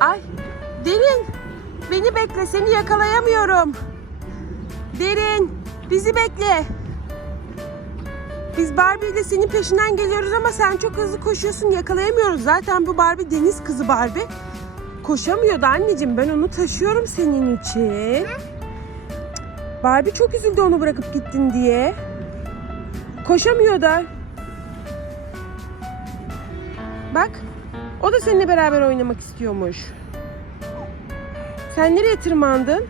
Ay Derin beni bekle seni yakalayamıyorum. Derin bizi bekle. Biz Barbie ile senin peşinden geliyoruz ama sen çok hızlı koşuyorsun yakalayamıyoruz. Zaten bu Barbie deniz kızı Barbie. Koşamıyordu anneciğim ben onu taşıyorum senin için. Barbie çok üzüldü onu bırakıp gittin diye. Koşamıyor da. Bak o da seninle beraber oynamak istiyormuş. Sen nereye tırmandın?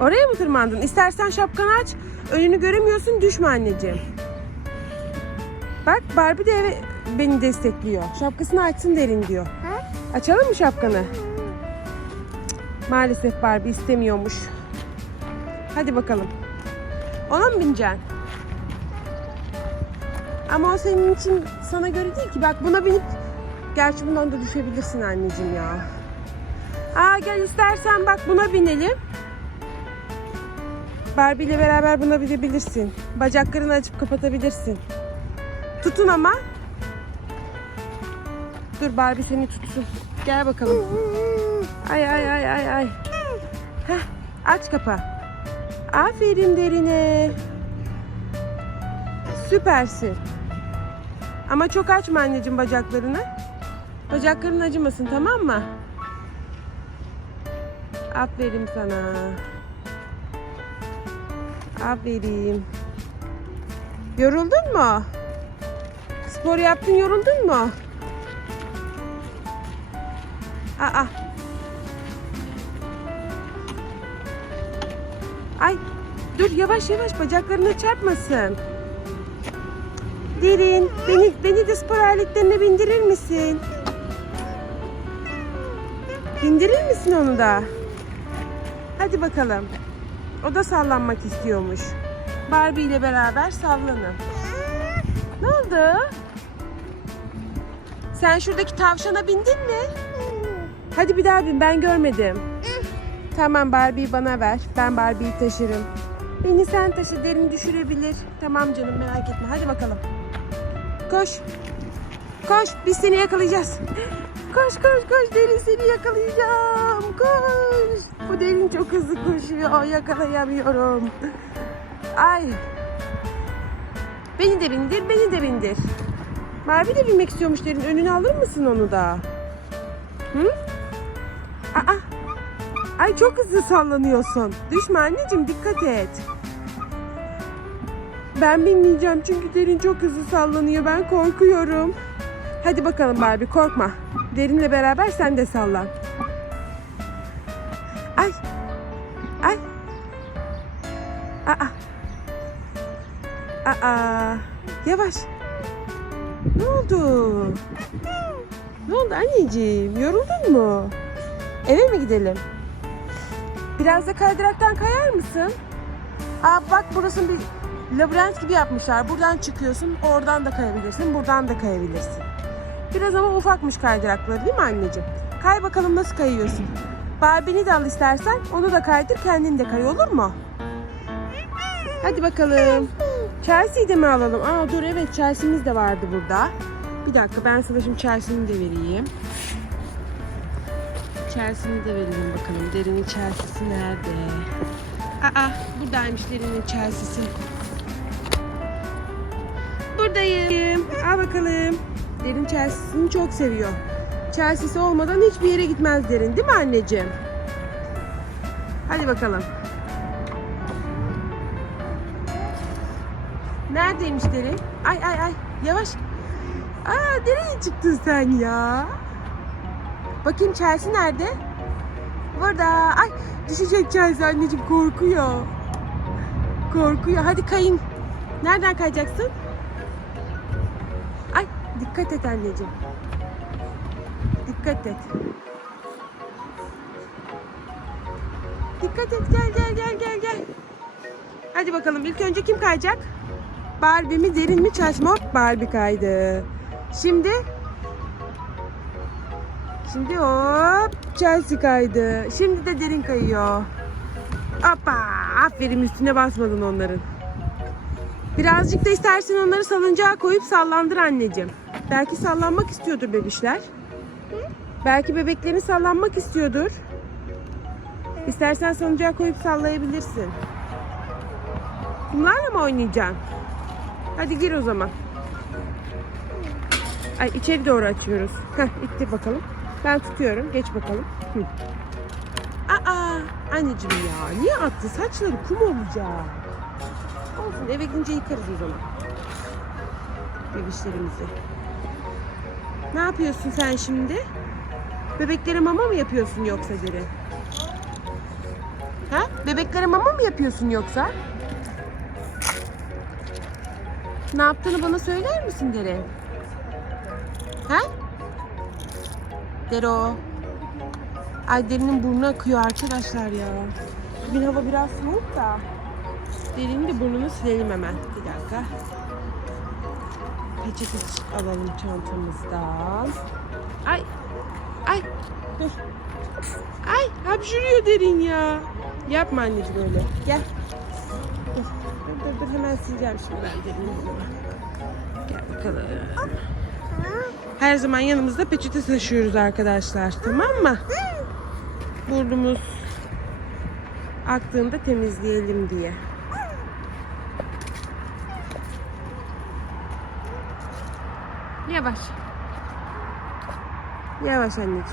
Oraya mı tırmandın? İstersen şapkanı aç. Önünü göremiyorsun düşme anneciğim. Bak Barbie de eve beni destekliyor. Şapkasını açsın derin diyor. Açalım mı şapkanı? Maalesef Barbie istemiyormuş. Hadi bakalım. Ona mı bineceksin? Ama o senin için sana göre değil ki. Bak buna binip... Gerçi bundan da düşebilirsin anneciğim ya. Aa gel istersen bak buna binelim. Barbie ile beraber buna binebilirsin. Bacaklarını açıp kapatabilirsin. Tutun ama. Dur Barbie seni tutsun. Gel bakalım. Ay ay ay ay ay. Heh, aç kapa. Aferin derine. Süpersin. Ama çok açma anneciğim bacaklarını. Bacakların acımasın tamam mı? Aferin sana. Aferin. Yoruldun mu? Spor yaptın yoruldun mu? Aa. Ay dur yavaş yavaş bacaklarına çarpmasın. Derin beni, beni de spor aletlerine bindirir misin? Bindirir misin onu da? Hadi bakalım. O da sallanmak istiyormuş. Barbie ile beraber sallanın. Ne oldu? Sen şuradaki tavşana bindin mi? Hadi bir daha bin ben görmedim. Tamam Barbie'yi bana ver. Ben Barbie'yi taşırım. Beni sen taşı derin düşürebilir. Tamam canım merak etme. Hadi bakalım. Koş. Koş biz seni yakalayacağız. Koş koş koş derin seni yakalayacağım. Koş. Bu derin çok hızlı koşuyor. Yakalayamıyorum. Ay. Beni de bindir, beni de bindir. Barbie de binmek istiyormuş derin. Önüne alır mısın onu da? Hı? Aa. Ay çok hızlı sallanıyorsun. Düşme anneciğim dikkat et. Ben binmeyeceğim çünkü derin çok hızlı sallanıyor. Ben korkuyorum. Hadi bakalım Barbie korkma. Derinle beraber sen de sallan. Ay. Ay. Aa. Aa. Yavaş. Ne oldu? Ne oldu anneciğim? Yoruldun mu? Eve mi gidelim? Biraz da kaydıraktan kayar mısın? Aa bak burası bir labirent gibi yapmışlar. Buradan çıkıyorsun, oradan da kayabilirsin, buradan da kayabilirsin. Biraz ama ufakmış kaydırakları değil mi anneciğim? Kay bakalım nasıl kayıyorsun. Barbie'ni de al istersen, onu da kaydır, kendin de kay olur mu? Hadi bakalım. Chelsea'yi de mi alalım? Aa dur evet Chelsea'miz de vardı burada. Bir dakika ben sana şimdi Chelsea'ni de vereyim. Chelsea'ni de verelim bakalım. Derinin Chelsea'si nerede? Aa buradaymış Derinin Chelsea'si. Buradayım. Al bakalım. Derin Chelsea'sini çok seviyor. Chelsea'si olmadan hiçbir yere gitmez Derin değil mi anneciğim? Hadi bakalım. Neredeymiş Derin? Ay ay ay yavaş. Aa nereye çıktın sen ya? Bakayım Chelsea nerede? Burada. Ay düşecek Chelsea anneciğim korkuyor. Korkuyor. Hadi kayın. Nereden kayacaksın? Dikkat et anneciğim. Dikkat et. Dikkat et gel gel gel gel gel. Hadi bakalım ilk önce kim kayacak? Barbie mi derin mi? Hop Barbie kaydı. Şimdi Şimdi hop Chelsea kaydı. Şimdi de derin kayıyor. Hoppa aferin üstüne basmadın onların. Birazcık da istersen onları salıncağa koyup sallandır anneciğim. Belki sallanmak istiyordur bebişler. Belki bebeklerin sallanmak istiyordur. İstersen salıncağa koyup sallayabilirsin. Kumlarla mı oynayacaksın? Hadi gir o zaman. Ay içeri doğru açıyoruz. Heh ittir bakalım. Ben tutuyorum. Geç bakalım. Hı. Aa anneciğim ya niye attı? Saçları kum olacak. Olsun eve gidince yıkarız o zaman. Bebişlerimizi. Ne yapıyorsun sen şimdi? Bebeklere mama mı yapıyorsun yoksa Deri? Ha? Bebeklere mama mı yapıyorsun yoksa? Ne yaptığını bana söyler misin Dere? Ha? Dero. Ay derinin burnu akıyor arkadaşlar ya. Bugün hava biraz soğuk da. Derinin de burnunu silelim hemen. Bir dakika. Peçete alalım çantamızdan. Ay. Ay. Dur. Ay hapşırıyor derin ya. Yapma anneciğim öyle. Gel. Dur, dur, dur, dur. hemen sileceğim şimdi ben burnunu. Gel bakalım. Her zaman yanımızda peçete taşıyoruz arkadaşlar. Tamam mı? Burnumuz aktığında temizleyelim diye. Yavaş. Yavaş anneciğim.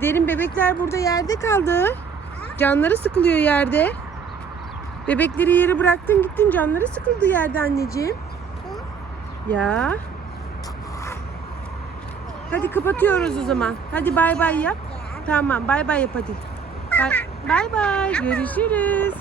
Derin bebekler burada yerde kaldı. Canları sıkılıyor yerde. Bebekleri yere bıraktın gittin canları sıkıldı yerde anneciğim. Ya. Hadi kapatıyoruz o zaman. Hadi bay bay yap. Tamam bay bay yap hadi. Bay. bay. Görüşürüz.